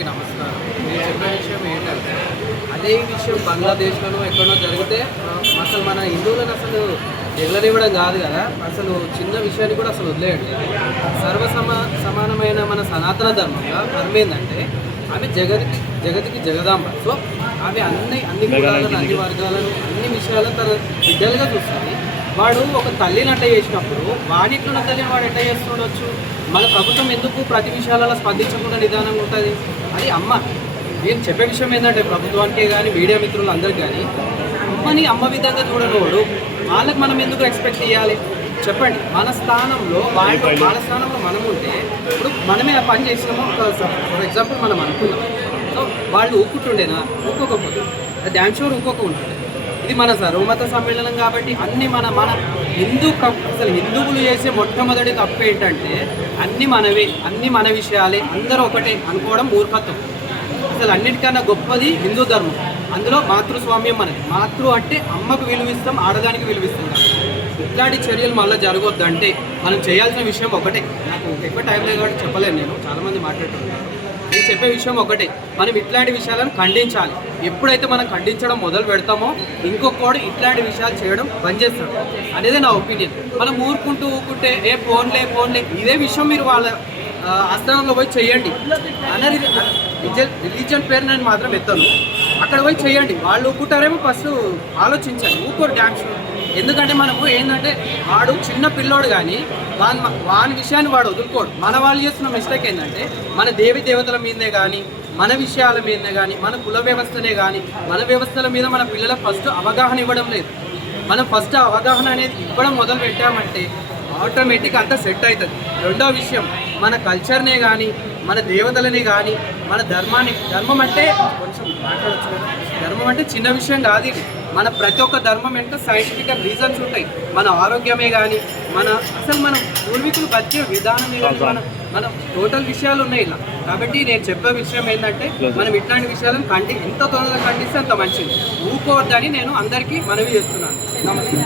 అందరికీ నమస్కారం. నేను చెప్పే విషయం ఏంటంటే అదే విషయం బంగ్లాదేశ్లోనో ఎక్కడో జరిగితే అసలు మన హిందువులను అసలు ఎగలనివ్వడం కాదు కదా, అసలు చిన్న విషయాన్ని కూడా అసలు వదిలేయండి. సమానమైన మన సనాతన ధర్మంగా ధర్మం ఏంటంటే ఆమె జగతికి జగదాంబ. సో ఆమె అన్ని కులాలను, అన్ని వర్గాలను, అన్ని విషయాలను తన బిడ్డలుగా చూస్తుంది. వాడు ఒక తల్లిని అట్ట చేసినప్పుడు వాడిట్లున్న తల్లిని వాడు ఎట్ట చేస్తుండొచ్చు? మన ప్రభుత్వం ఎందుకు ప్రతి విషయాలలో స్పందించకుండా నిదానంగా ఉంటుంది? అది అమ్మ. నేను చెప్పే విషయం ఏంటంటే ప్రభుత్వానికే కానీ మీడియా మిత్రులు అందరికీ కానీ అమ్మని అమ్మ విధంగా చూడనోడు వాళ్ళకి మనం ఎందుకు ఎక్స్పెక్ట్ చేయాలి? చెప్పండి. మన స్థానంలో వాళ్ళ స్థానంలో మనం ఉంటే ఇప్పుడు మనమే ఆ పని చేసినామో ఫర్ ఎగ్జాంపుల్ మనం అనుకున్నాం. సో వాళ్ళు ఊపుకుంటుండేనా? ఊక్కోకపోతే డ్యామ్ షూర్ ఊక్కోక ఉంటుండే. ఇది మన సర్వమత సమ్మేళనం కాబట్టి అన్ని మన అసలు హిందువులు చేసే మొట్టమొదటి తప్పు ఏంటంటే అన్ని మన విషయాలే, అందరూ ఒకటే అనుకోవడం మూర్ఖత్వం. అసలు అన్నిటికన్నా గొప్పది హిందూ ధర్మం. అందులో మాతృస్వామ్యం మనది. మాతృ అంటే అమ్మకు విలువిస్తాం, ఆడదానికి విలువిస్తాం. ఇట్లాంటి చర్యలు మళ్ళీ జరగొద్దు అంటే మనం చేయాల్సిన విషయం ఒకటే. నాకు ఎక్కువ టైం లేదు కాబట్టి చెప్పలేను, నేను చాలామంది మాట్లాడుతున్నాను. నేను చెప్పే విషయం ఒకటే, మనం ఇట్లాంటి విషయాలను ఖండించాలి. ఎప్పుడైతే మనం ఖండించడం మొదలు పెడతామో ఇంకొకడు ఇట్లాంటి విషయాలు చేయడం బంద్ చేస్తాడు అనేది నా ఒపీనియన్. మనం ఊరుకుంటే ఫోన్లే ఇదే విషయం మీరు వాళ్ళ ఆస్థానంలో పోయి చేయండి అన్నది రిలీజియన్ పేరు నేను మాత్రం ఎత్తాను. అక్కడ పోయి చేయండి. వాళ్ళు ఊరుకుంటారేమో ఫస్ట్ ఆలోచించాలి. ఊరుకోరు డ్యాన్స్. ఎందుకంటే మనము ఏంటంటే వాడు చిన్న పిల్లోడు కానీ వాని విషయాన్ని వాడు వదులుకోడు. మన వాళ్ళు చేస్తున్న మిస్టేక్ ఏంటంటే మన దేవతల మీదనే కానీ, మన విషయాల మీదనే కానీ, మన కుల వ్యవస్థనే కానీ, మన వ్యవస్థల మీద మన పిల్లలకు ఫస్ట్ అవగాహన ఇవ్వడం లేదు. మనం ఫస్ట్ అవగాహన అనేది ఇవ్వడం మొదలు పెట్టామంటే ఆటోమేటిక్ అంతా సెట్ అవుతుంది. రెండో విషయం, మన కల్చర్నే కానీ, మన దేవతలని కానీ, మన ధర్మం అంటే కొంచెం మాట్లాడచ్చు కదా. ధర్మం అంటే చిన్న విషయం కాదు ఇది. మన ప్రతి ఒక్క ధర్మం అంటే సైంటిఫికల్ రీజన్స్ ఉంటాయి. మన ఆరోగ్యమే కానీ, మన పూర్వీకులు బతికే విధానమే కానీ, మన టోటల్ విషయాలు ఉన్నాయి ఇలా. కాబట్టి నేను చెప్పే విషయం ఏంటంటే మనం ఇట్లాంటి విషయాలను ఎంత తొందరగా ఖండిస్తే అంత మంచిది. ఊరుకోవద్దని నేను అందరికీ మనవి చేస్తున్నాను. నమస్తే.